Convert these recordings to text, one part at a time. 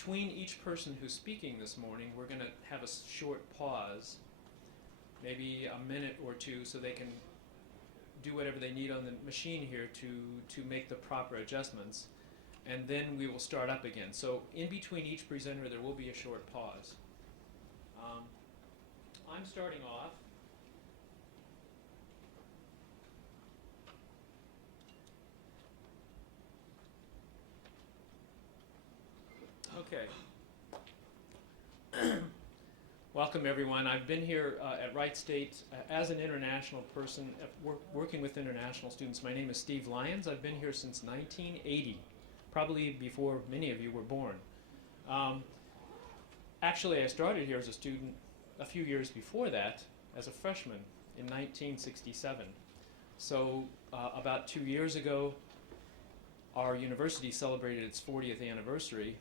between each person who's speaking this morning, we're going to have a short pause, maybe a minute or two, so they can do whatever they need on the machine here to make the proper adjustments. And then we will start up again. So in between each presenter, there will be a short pause. I'm starting off. Okay. Welcome, everyone. I've been here at Wright State as an international person, working with international students. My name is Steve Lyons. I've been here since 1980, probably before many of you were born. Actually, I started here as a student a few years before that as a freshman in 1967. So about 2 years ago, our university celebrated its 40th anniversary.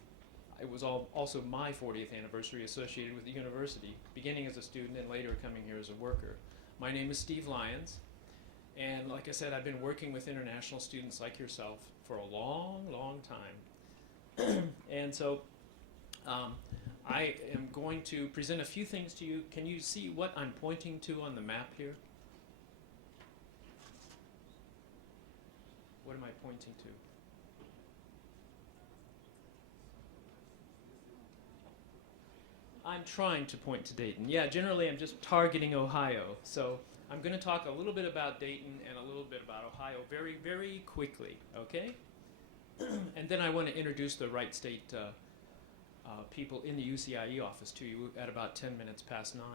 It was also my 40th anniversary associated with the university, beginning as a student and later coming here as a worker. My name is Steve Lyons, and like I said, I've been working with international students like yourself for a long, long time. And so I am going to present a few things to you. Can you see what I'm pointing to on the map here? What am I pointing to? I'm trying to point to Dayton. Yeah, generally I'm just targeting Ohio. So I'm going to talk a little bit about Dayton and a little bit about Ohio very, very quickly, okay? And then I want to introduce the Wright State people in the UCIE office to you at about 10 minutes past 9.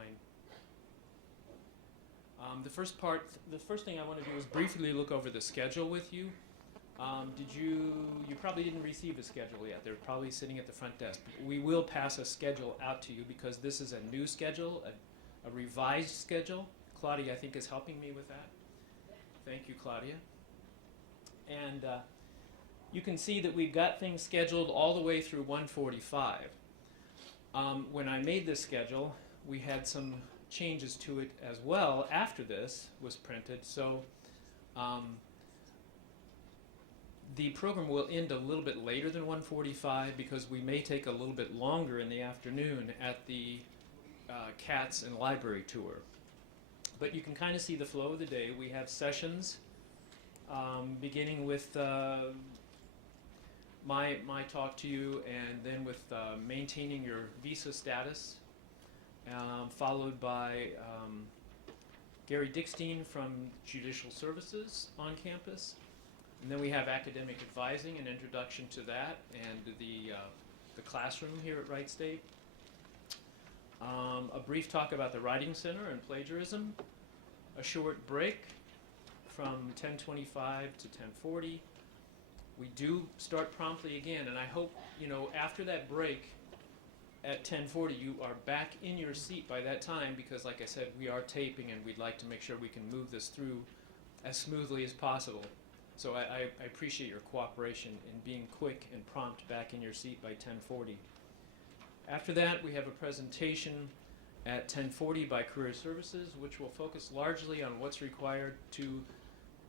The first thing I want to do is briefly look over the schedule with you. You probably didn't receive a schedule yet. They're probably sitting at the front desk. We will pass a schedule out to you because this is a new schedule, a revised schedule. Claudia, I think, is helping me with that. Thank you, Claudia. And you can see that we've got things scheduled all the way through 1:45. When I made this schedule, we had some changes to it as well after this was printed. So the program will end a little bit later than 1:45 because we may take a little bit longer in the afternoon at the CATS and library tour. But you can kind of see the flow of the day. We have sessions beginning with my talk to you, and then with maintaining your visa status, followed by Gary Dickstein from Judicial Services on campus. And then we have academic advising, an introduction to that, and the classroom here at Wright State. A brief talk about the Writing Center and plagiarism. A short break from 10:25 to 10:40. We do start promptly again, and I hope, after that break at 10:40, you are back in your seat by that time because, like I said, we are taping and we'd like to make sure we can move this through as smoothly as possible. So I appreciate your cooperation in being quick and prompt back in your seat by 10:40. After that, we have a presentation at 10:40 by Career Services, which will focus largely on what's required to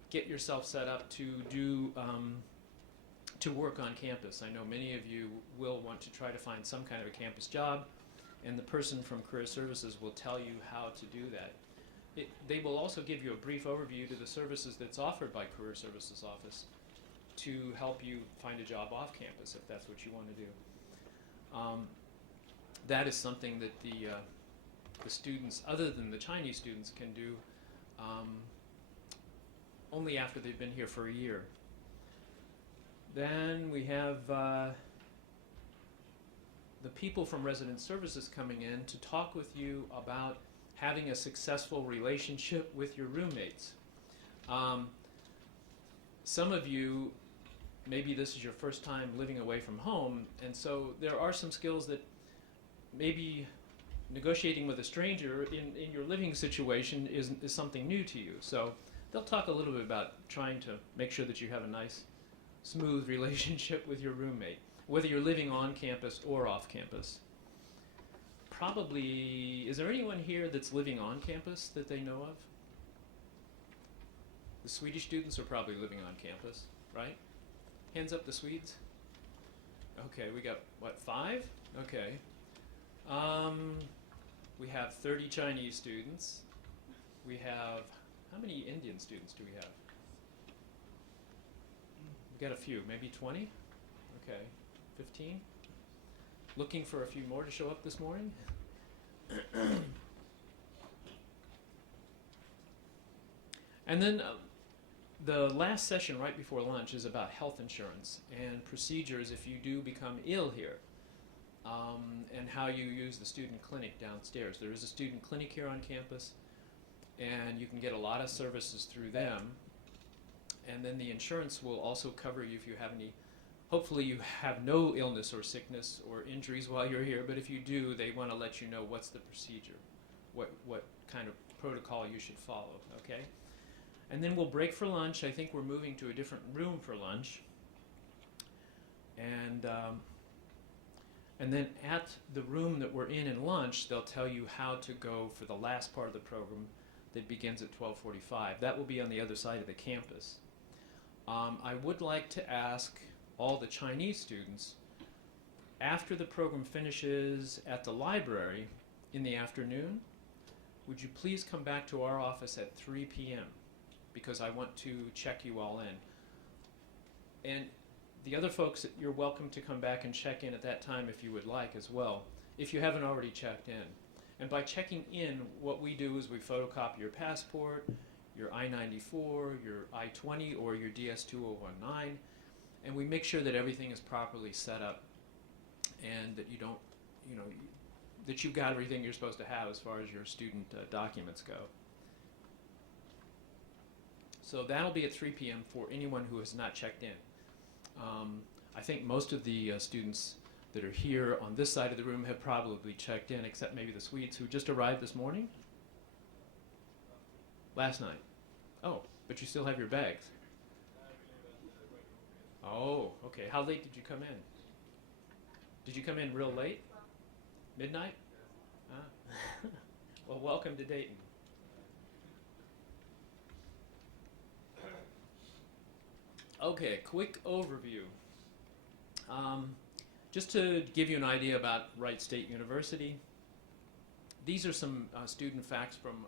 get yourself set up to do to work on campus. I know many of you will want to try to find some kind of a campus job, and the person from Career Services will tell you how to do that. They will also give you a brief overview to the services that's offered by Career Services Office to help you find a job off campus if that's what you want to do. That is something that the students, other than the Chinese students, can do only after they've been here for a year. Then we have the people from Resident Services coming in to talk with you about having a successful relationship with your roommates. Some of you, maybe this is your first time living away from home, and so there are some skills that maybe negotiating with a stranger in your living situation is something new to you. So they'll talk a little bit about trying to make sure that you have a nice, smooth relationship with your roommate, whether you're living on campus or off campus. Probably, is there anyone here that's living on campus that they know of? The Swedish students are probably living on campus, right? Hands up, the Swedes. Okay, we got, what, 5? Okay. We have 30 Chinese students. We have, how many Indian students do we have? We got a few, maybe 20? Okay, 15? Looking for a few more to show up this morning? And then the last session right before lunch is about health insurance and procedures if you do become ill here, and how you use the student clinic downstairs. There is a student clinic here on campus, and you can get a lot of services through them. And then the insurance will also cover you if you have any. Hopefully you have no illness or sickness or injuries while you're here, but if you do, they want to let you know what's the procedure, what kind of protocol you should follow, okay? And then we'll break for lunch. I think we're moving to a different room for lunch. And then at the room that we're in lunch, they'll tell you how to go for the last part of the program that begins at 12:45. That will be on the other side of the campus. I would like to ask all the Chinese students, after the program finishes at the library in the afternoon, would you please come back to our office at 3 p.m. because I want to check you all in. And the other folks, you're welcome to come back and check in at that time if you would like as well, if you haven't already checked in. And by checking in, what we do is we photocopy your passport, your I-94, your I-20, or your DS-2019, and we make sure that everything is properly set up and that you don't, that you've got everything you're supposed to have as far as your student documents go. So that'll be at 3 p.m. for anyone who has not checked in. I think most of the students that are here on this side of the room have probably checked in, except maybe the Swedes who just arrived this morning? Last night. Oh, but you still have your bags. Oh, okay. How late did you come in? Did you come in real late? Midnight? Ah. Well, welcome to Dayton. Okay, quick overview. Just to give you an idea about Wright State University, these are some student facts from,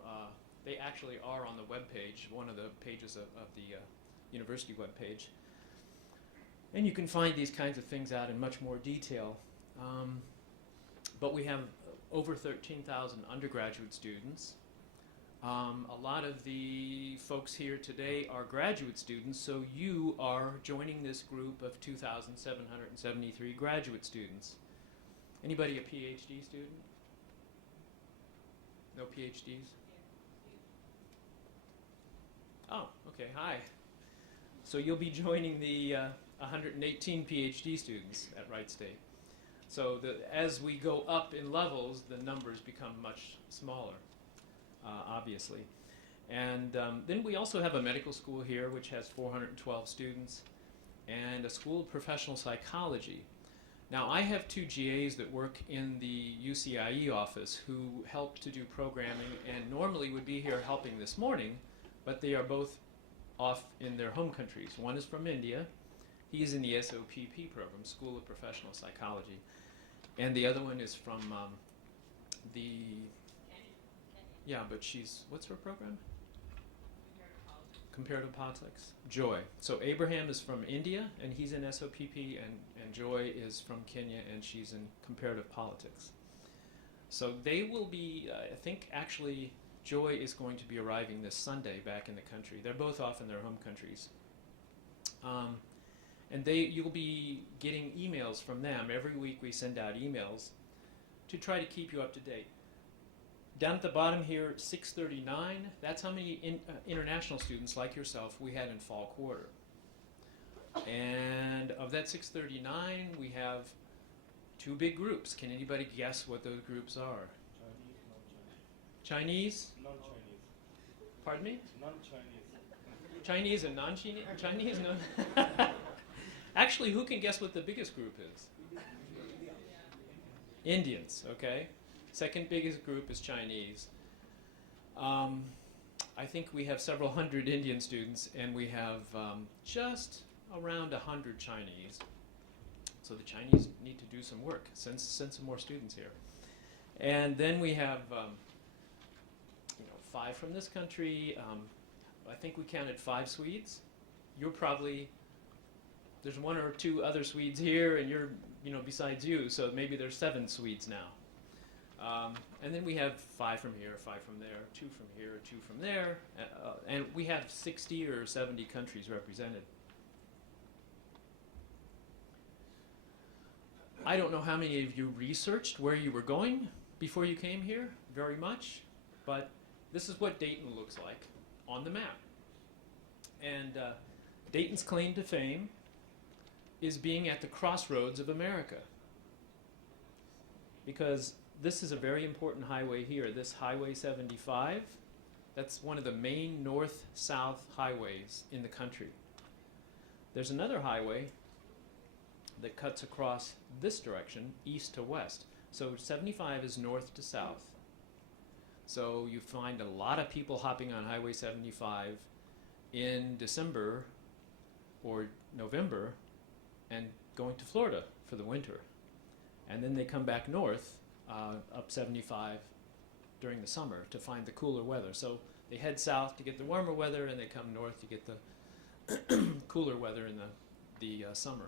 they actually are on the web page, one of the pages of the university web page. And you can find these kinds of things out in much more detail. But we have over 13,000 undergraduate students. A lot of the folks here today are graduate students, so you are joining this group of 2,773 graduate students. Anybody a PhD student? No PhDs? Oh, okay, hi. So you'll be joining the 118 PhD students at Wright State. So as we go up in levels, the numbers become much smaller. Obviously. And then we also have a medical school here which has 412 students and a school of professional psychology. Now I have 2 GAs that work in the UCIE office who help to do programming and normally would be here helping this morning, but they are both off in their home countries. One is from India. He's in the SOPP program, School of Professional Psychology. And the other one is from the... Yeah, but she's, what's her program? Comparative Politics. Joy. So Abraham is from India, and he's in SOPP, and Joy is from Kenya, and she's in Comparative Politics. So they will be, I think actually Joy is going to be arriving this Sunday back in the country. They're both off in their home countries. And you'll be getting emails from them. Every week we send out emails to try to keep you up to date. Down at the bottom here, 639, that's how many international students like yourself we had in fall quarter. And of that 639, we have 2 big groups. Can anybody guess what those groups are? Chinese? Non-Chinese. Pardon me? Non-Chinese. Chinese and non-Chinese? Chinese? No. Actually, who can guess what the biggest group is? Indians, okay. Second biggest group is Chinese. I think we have several hundred Indian students, and we have just around 100 Chinese. So the Chinese need to do some work, send some more students here. And then we have 5 from this country. I think we counted 5 Swedes. You're probably, there's 1 or 2 other Swedes here, and you're, besides you, so maybe there's 7 Swedes now. And then we have 5 from here, 5 from there, 2 from here, 2 from there, and we have 60 or 70 countries represented. I don't know how many of you researched where you were going before you came here, very much, but this is what Dayton looks like on the map. And Dayton's claim to fame is being at the crossroads of America, because this is a very important highway here. This Highway 75, that's one of the main north-south highways in the country. There's another highway that cuts across this direction, east to west. So 75 is north to south. So you find a lot of people hopping on Highway 75 in December or November and going to Florida for the winter. And then they come back north, up 75 during the summer to find the cooler weather. So they head south to get the warmer weather, and they come north to get the cooler weather in the summer.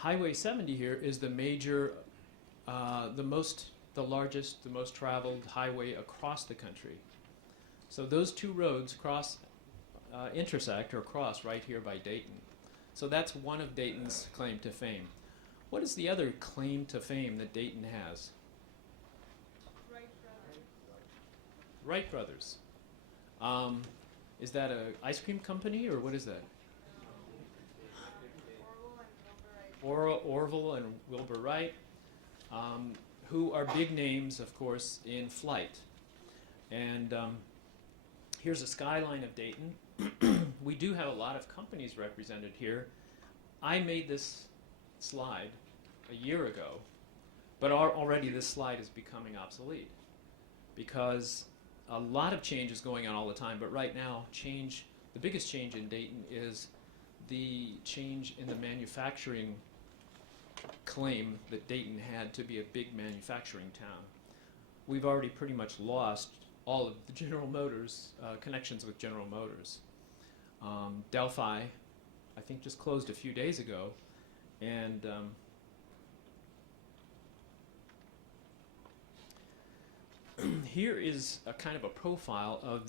Highway 70 here is the major, the largest, the most traveled highway across the country. So those 2 roads intersect or cross right here by Dayton. So that's one of Dayton's claim to fame. What is the other claim to fame that Dayton has? Wright brothers. Wright brothers. Is that an ice cream company, or what is that? Orville and Wilbur Wright, who are big names, of course, in flight. And here's a skyline of Dayton. We do have a lot of companies represented here. I made this slide a year ago, but already this slide is becoming obsolete because a lot of change is going on all the time. But right now, the biggest change in Dayton is the change in the manufacturing claim that Dayton had to be a big manufacturing town. We've already pretty much lost all of the General Motors, connections with General Motors. Delphi, I think, just closed a few days ago, and here is a kind of a profile of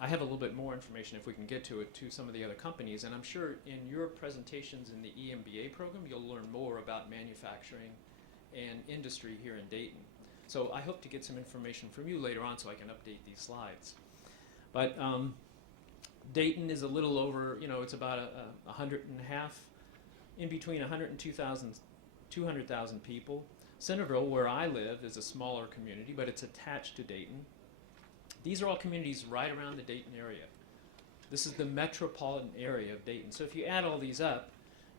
I have a little bit more information if we can get to it, to some of the other companies, and I'm sure in your presentations in the EMBA program you'll learn more about manufacturing and industry here in Dayton. So I hope to get some information from you later on so I can update these slides. But Dayton is a little over, it's about 100.5, in between 100 and 200,000 people. Centerville, where I live, is a smaller community, but it's attached to Dayton. These are all communities right around the Dayton area. This is the metropolitan area of Dayton. So if you add all these up,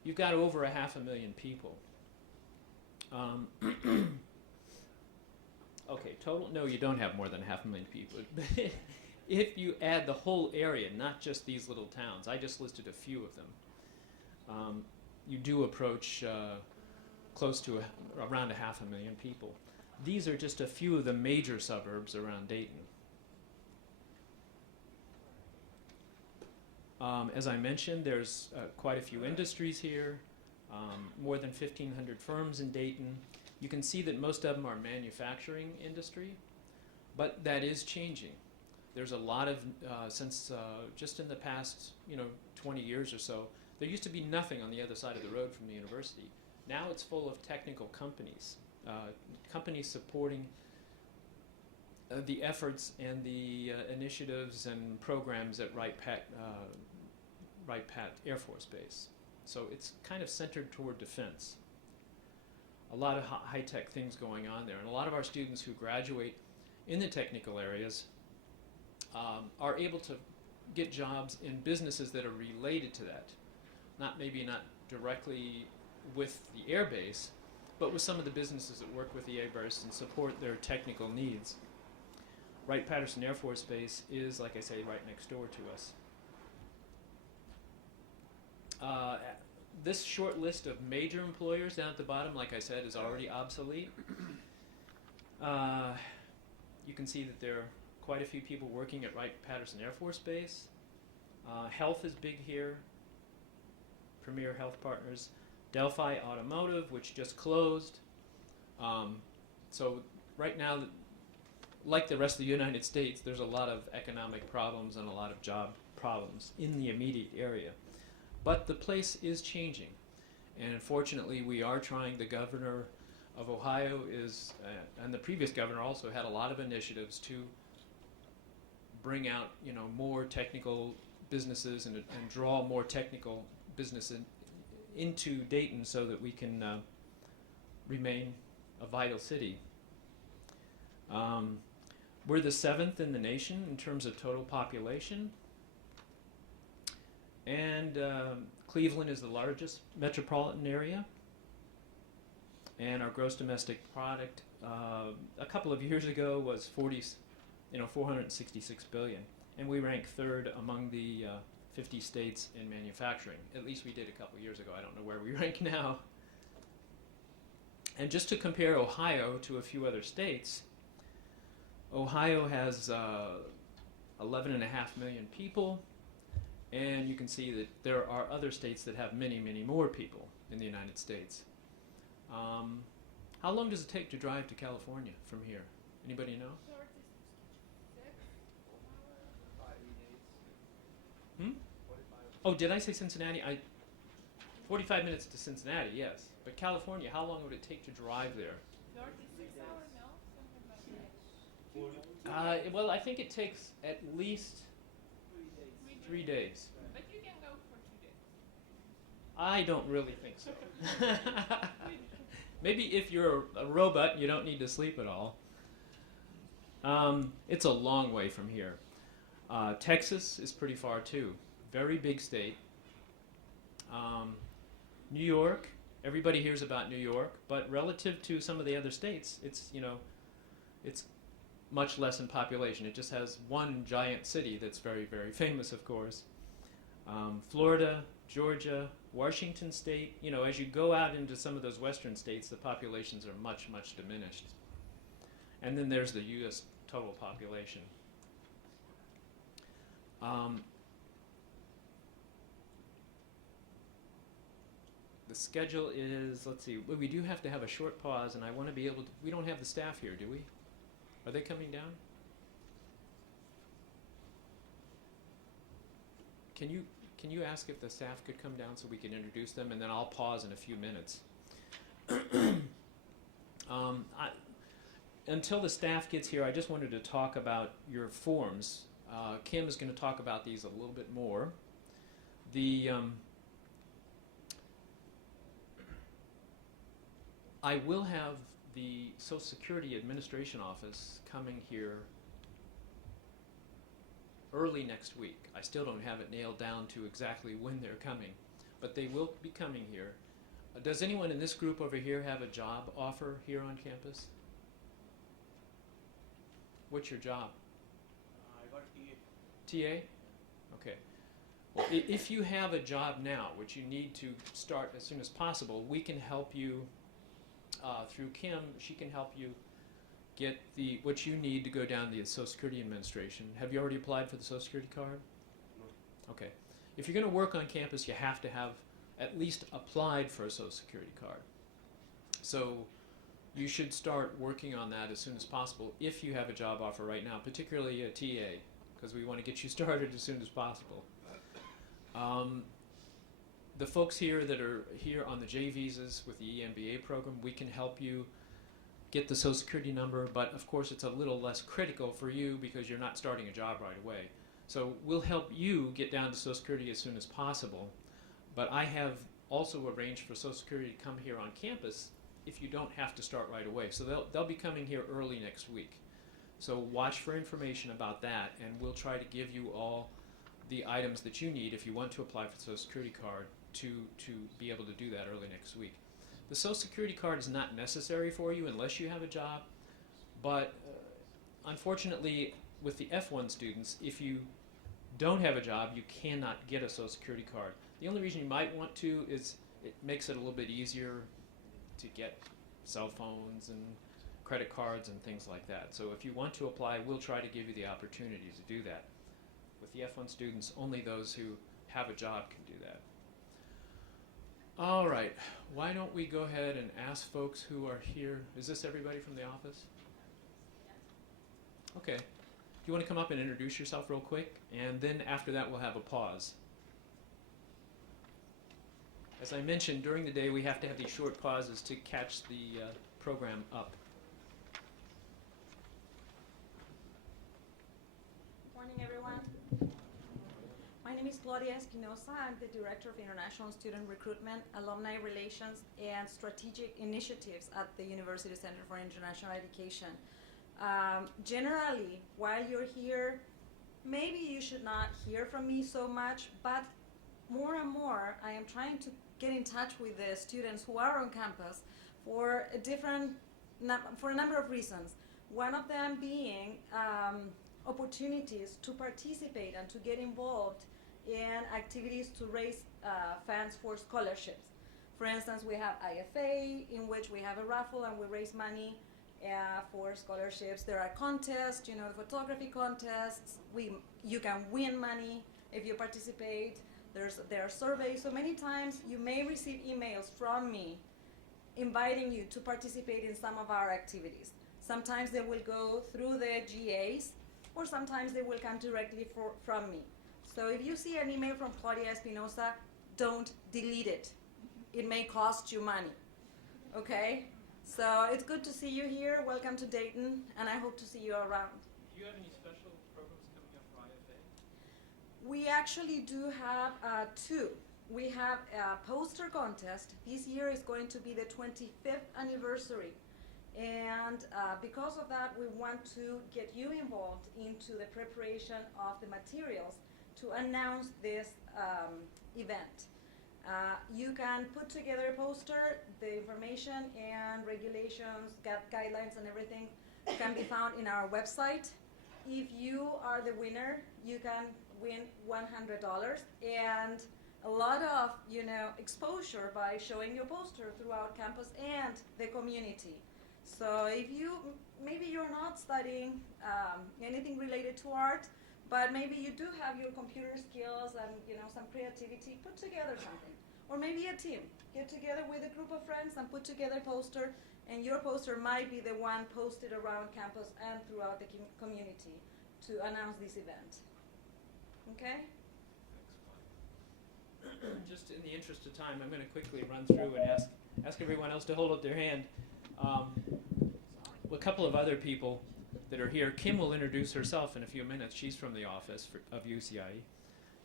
you've got over 500,000 people. Okay, total? No, you don't have more than 500,000 people. If you add the whole area, not just these little towns, I just listed a few of them, you do approach close to around 500,000 people. These are just a few of the major suburbs around Dayton. As I mentioned, there's quite a few industries here, more than 1,500 firms in Dayton. You can see that most of them are manufacturing industry, but that is changing. There's a lot of, since just in the past 20 years or so, there used to be nothing on the other side of the road from the university. Now it's full of technical companies, companies supporting the efforts and the initiatives and programs at Wright Pat Air Force Base. So it's kind of centered toward defense. A lot of high-tech things going on there, and a lot of our students who graduate in the technical areas are able to get jobs in businesses that are related to that. Maybe not directly with the air base, but with some of the businesses that work with the air base and support their technical needs. Wright-Patterson Air Force Base is, like I say, right next door to us. this short list of major employers down at the bottom, like I said, is already obsolete. You can see that there are quite a few people working at Wright-Patterson Air Force Base. Health is big here. Premier Health Partners. Delphi Automotive, which just closed. So right now, like the rest of the United States, there's a lot of economic problems and a lot of job problems in the immediate area. But the place is changing. And unfortunately, we are trying, the governor of Ohio is, and the previous governor also had a lot of initiatives to bring out, more technical businesses and draw more technical business into Dayton so that we can remain a vital city. We're the 7th in the nation in terms of total population. And Cleveland is the largest metropolitan area. And our gross domestic product a couple of years ago was 466 billion. And we rank 3rd among the 50 states in manufacturing. At least we did a couple years ago. I don't know where we rank now. And just to compare Ohio to a few other states, Ohio has 11.5 million people, and you can see that there are other states that have many, many more people in the United States. How long does it take to drive to California from here? Anybody know? 36. Oh, did I say Cincinnati? 45 minutes to Cincinnati, yes. But California, how long would it take to drive there? 36 hours, no? Something like that. Well, I think it takes at least 3 days. But you can go for 2 days. I don't really think so. Maybe if you're a robot and you don't need to sleep at all. It's a long way from here. Texas is pretty far too. Very big state. New York, everybody hears about New York, but relative to some of the other states, it's much less in population. It just has one giant city that's very, very famous, of course. Florida, Georgia, Washington State. As you go out into some of those western states, the populations are much, much diminished. And then there's the U.S. total population. The schedule is, let's see, we do have to have a short pause, and I want to be able to, we don't have the staff here, do we? Are they coming down? Can you ask if the staff could come down so we can introduce them, and then I'll pause in a few minutes. Until the staff gets here, I just wanted to talk about your forms. Kim is going to talk about these a little bit more. I will have the Social Security Administration Office coming here early next week. I still don't have it nailed down to exactly when they're coming, but they will be coming here. Does anyone in this group over here have a job offer here on campus? What's your job? I got TA. TA? Okay. Well, if you have a job now, which you need to start as soon as possible, we can help you through Kim. She can help you get what you need to go down the Social Security Administration. Have you already applied for the Social Security card? No. Okay. If you're going to work on campus, you have to have at least applied for a Social Security card. So you should start working on that as soon as possible if you have a job offer right now, particularly a TA, because we want to get you started as soon as possible. The folks here that are here on the J visas with the EMBA program, we can help you get the Social Security number, but of course it's a little less critical for you because you're not starting a job right away. So we'll help you get down to Social Security as soon as possible, but I have also arranged for Social Security to come here on campus if you don't have to start right away. So they'll be coming here early next week. So watch for information about that, and we'll try to give you all the items that you need if you want to apply for the Social Security card to be able to do that early next week. The Social Security card is not necessary for you unless you have a job, but unfortunately with the F1 students, if you don't have a job, you cannot get a Social Security card. The only reason you might want to is it makes it a little bit easier to get cell phones and credit cards and things like that. So if you want to apply, we'll try to give you the opportunity to do that. With the F1 students, only those who have a job can do that. All right, why don't we go ahead and ask folks who are here. Is this everybody from the office? Okay. Do you want to come up and introduce yourself real quick? And then after that, we'll have a pause. As I mentioned, during the day, we have to have these short pauses to catch the program up. Morning, everyone. My name is Claudia Espinosa. I'm the Director of International Student Recruitment, Alumni Relations, and Strategic Initiatives at the University Center for International Education. Generally, while you're here, maybe you should not hear from me so much, but more and more, I am trying to get in touch with the students who are on campus for a number of reasons. One of them being opportunities to participate and to get involved in activities to raise funds for scholarships. For instance, we have IFA, in which we have a raffle and we raise money for scholarships. There are contests, you know, photography contests. You can win money if you participate. There are surveys. So many times you may receive emails from me inviting you to participate in some of our activities. Sometimes they will go through the GAs, or sometimes they will come directly from me. So if you see an email from Claudia Espinosa, don't delete it. It may cost you money, okay? So it's good to see you here. Welcome to Dayton, and I hope to see you around. Do you have any special programs coming up for IFA? We actually do have two. We have a poster contest. This year is going to be the 25th anniversary. And because of that, we want to get you involved into the preparation of the materials to announce this event. You can put together a poster. The information and regulations, guidelines and everything can be found in our website. If you are the winner, you can win $100 and a lot of, you know, exposure by showing your poster throughout campus and the community. So if maybe you're not studying anything related to art, but maybe you do have your computer skills and, you know, some creativity, put together something. Or maybe a team. Get together with a group of friends and put together a poster, and your poster might be the one posted around campus and throughout the community to announce this event. Okay? Just in the interest of time, I'm going to quickly run through and ask everyone else to hold up their hand. A couple of other people that are here. Kim will introduce herself in a few minutes. She's from the office of UCIE.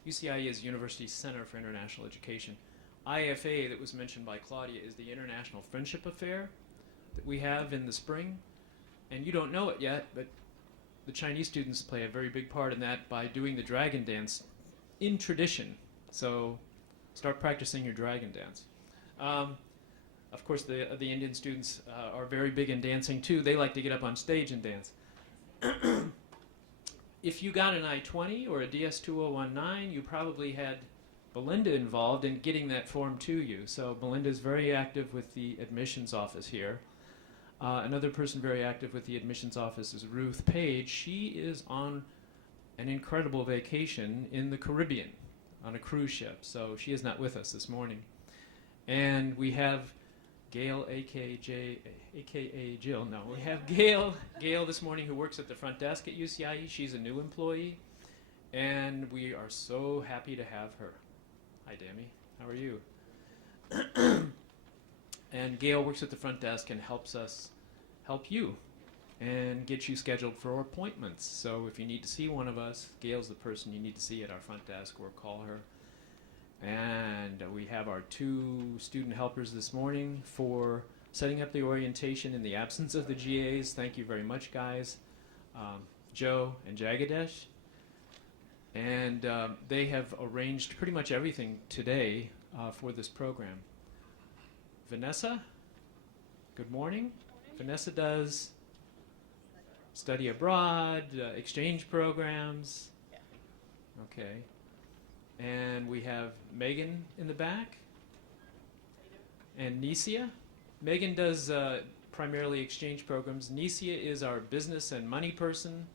UCIE is University Center for International Education. IFA, that was mentioned by Claudia, is the International Friendship Affair that we have in the spring. And you don't know it yet, but the Chinese students play a very big part in that by doing the dragon dance in tradition. So start practicing your dragon dance. Of course, the Indian students are very big in dancing too. They like to get up on stage and dance. If you got an I-20 or a DS-2019, you probably had Belinda involved in getting that form to you. So Belinda is very active with the admissions office here. Another person very active with the admissions office is Ruth Page. She is on an incredible vacation in the Caribbean on a cruise ship, so she is not with us this morning. And we have Gail, a.k.a. Jill. No, we have Gail this morning, who works at the front desk at UCIE. She's a new employee, and we are so happy to have her. Hi, Dami. How are you? And Gail works at the front desk and helps us help you and get you scheduled for appointments. So if you need to see one of us, Gail's the person you need to see at our front desk, or call her. And we have our two student helpers this morning for setting up the orientation in the absence of the GAs. Thank you very much, guys. Joe and Jagadesh. And they have arranged pretty much everything today for this program. Vanessa, good morning. Vanessa does study abroad, exchange programs. Yeah. Okay. And we have Megan in the back. And Nicia. Megan does primarily exchange programs. Nicia is our business and money person.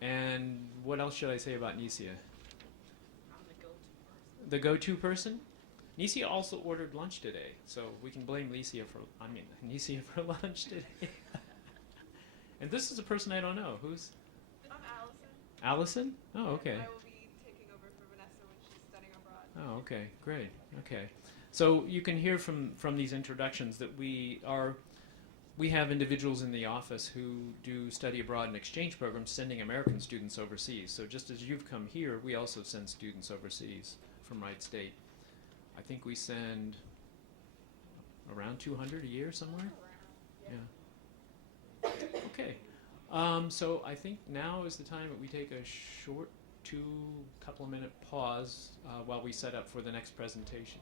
And what else should I say about Nicia? I'm the go-to person. The go-to person? Nicia also ordered lunch today, so we can blame Nicia for lunch today. And this is a person I don't know. Who's? I'm Allison. Allison? Oh, okay. I will be taking over for Vanessa when she's studying abroad. Oh, okay, great. Okay, so you can hear from these introductions that we have individuals in the office who do study abroad and exchange programs, sending American students overseas. So just as you've come here, we also send students overseas from Wright State. I think we send around 200 a year somewhere. Yeah. Okay. So I think now is the time that we take a short couple of minute pause while we set up for the next presentation.